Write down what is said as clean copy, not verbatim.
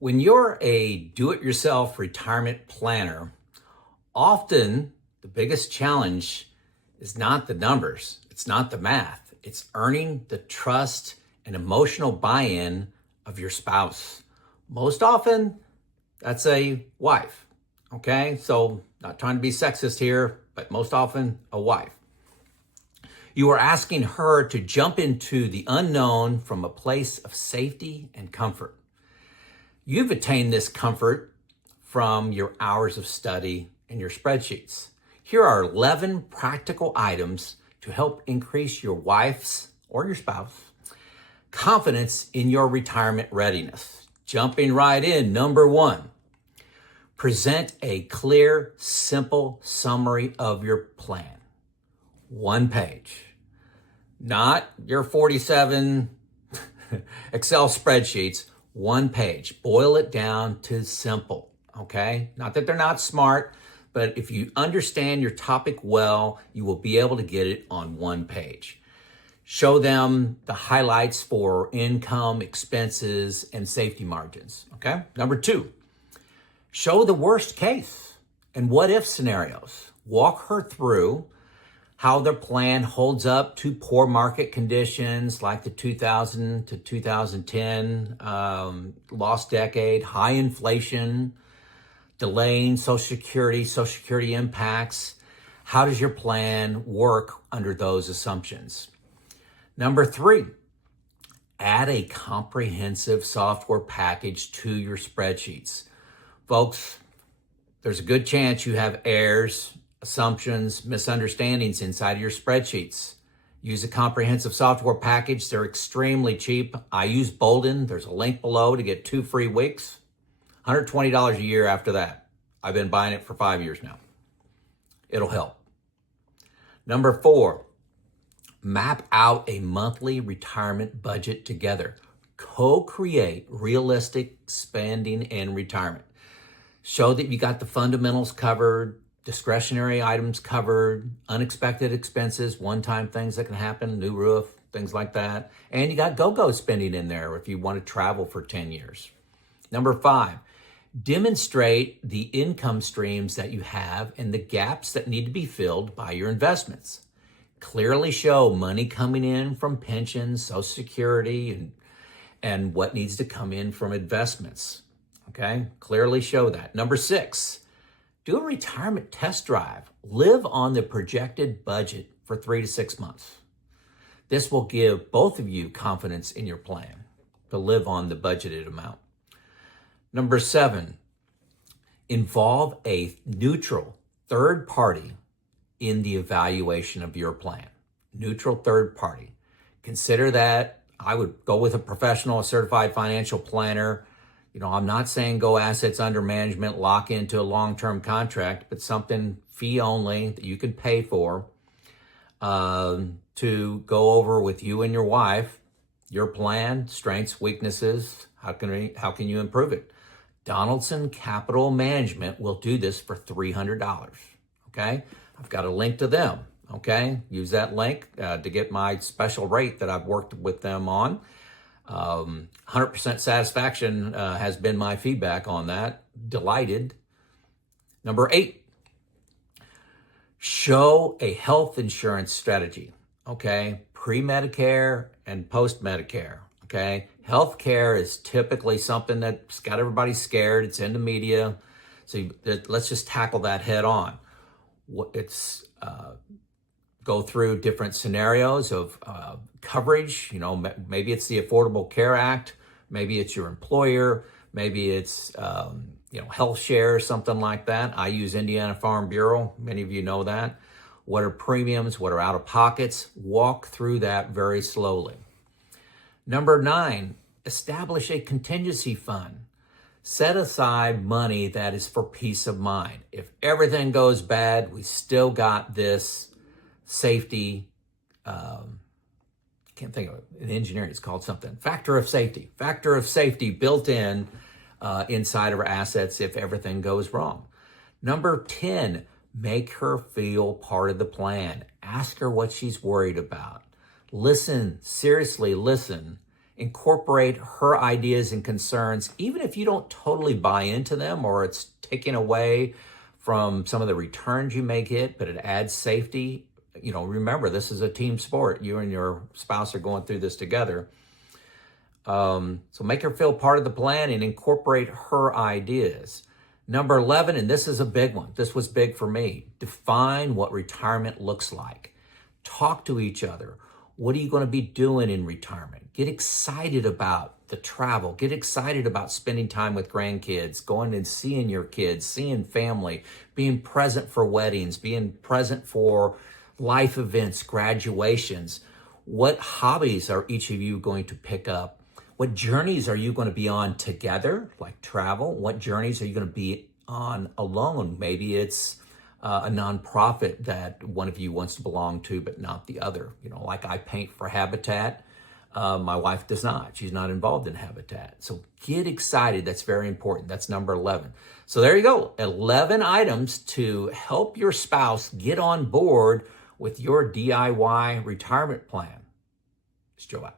When you're a do-it-yourself retirement planner, often the biggest challenge is not the numbers, it's not the math, it's earning the trust and emotional buy-in of your spouse. Most often, that's a wife, okay? So, not trying to be sexist here, but most often, a wife. You are asking her to jump into the unknown from a place of safety and comfort. You've attained this comfort from your hours of study and your spreadsheets. Here are 11 practical items to help increase your wife's or your spouse confidence in your retirement readiness. Jumping right in, number 1, present a clear, simple summary of your plan. 1 page. Not your 47 Excel spreadsheets. 1 page. Boil it down to simple, okay? Not that they're not smart, but if you understand your topic well, you will be able to get it on 1 page. Show them the highlights for income, expenses, and safety margins, okay? Number 2, show the worst case and what if scenarios. Walk her through how their plan holds up to poor market conditions like the 2000 to 2010 lost decade, high inflation, delaying Social Security impacts. How does your plan work under those assumptions? Number 3, add a comprehensive software package to your spreadsheets. Folks, there's a good chance you have errors, assumptions, misunderstandings inside of your spreadsheets. Use a comprehensive software package. They're extremely cheap. I use Boldin. There's a link below to get 2 free weeks. $120 a year after that. I've been buying it for 5 years now. It'll help. Number 4, map out a monthly retirement budget together. Co-create realistic spending in retirement. Show that you got the fundamentals covered, discretionary items covered, unexpected expenses, one-time things that can happen, new roof, things like that. And you got go-go spending in there if you want to travel for 10 years. Number 5, demonstrate the income streams that you have and the gaps that need to be filled by your investments. Clearly show money coming in from pensions, Social Security, and what needs to come in from investments. Okay, clearly show that. Number 6, do a retirement test drive. Live on the projected budget for 3 to 6 months. This will give both of you confidence in your plan to live on the budgeted amount. Number 7, involve a neutral third party in the evaluation of your plan. Neutral third party. Consider that. I would go with a professional, a certified financial planner. I'm not saying go assets under management, lock into a long-term contract, but something fee only that you can pay for to go over with you and your wife, your plan, strengths, weaknesses, how can you improve it? Donaldson Capital Management will do this for $300, okay? I've got a link to them, okay? Use that link to get my special rate that I've worked with them on. 100% satisfaction has been my feedback on that. Delighted. Number 8, show a health insurance strategy, okay? Pre-Medicare and post-Medicare, okay? Healthcare is typically something that's got everybody scared. It's in the media. So let's just tackle that head on. Go through different scenarios of coverage. Maybe it's the Affordable Care Act. Maybe it's your employer. Maybe it's, health share or something like that. I use Indiana Farm Bureau. Many of you know that. What are premiums? What are out-of-pockets? Walk through that very slowly. Number 9, establish a contingency fund. Set aside money that is for peace of mind. If everything goes bad, we still got this safety, can't think of it. In engineering, it's called something. Factor of safety built in inside of our assets if everything goes wrong. Number 10, make her feel part of the plan. Ask her what she's worried about. Listen, seriously listen, Incorporate her ideas and concerns, even if you don't totally buy into them or it's taken away from some of the returns you may get, but it adds safety. You know, remember, this is a team sport. You and your spouse are going through this together. So make her feel part of the plan and incorporate her ideas. Number 11, and this is a big one. This was big for me. Define what retirement looks like. Talk to each other. What are you going to be doing in retirement? Get excited about the travel. Get excited about spending time with grandkids, going and seeing your kids, seeing family, being present for weddings, being present for life events, graduations. What hobbies are each of you going to pick up? What journeys are you going to be on together, like travel? What journeys are you going to be on alone? Maybe it's a nonprofit that one of you wants to belong to, but not the other. You know, like I paint for Habitat. My wife does not. She's not involved in Habitat. So get excited. That's very important. That's number 11. So there you go. 11 items to help your spouse get on board with your DIY retirement plan. It's Joe out.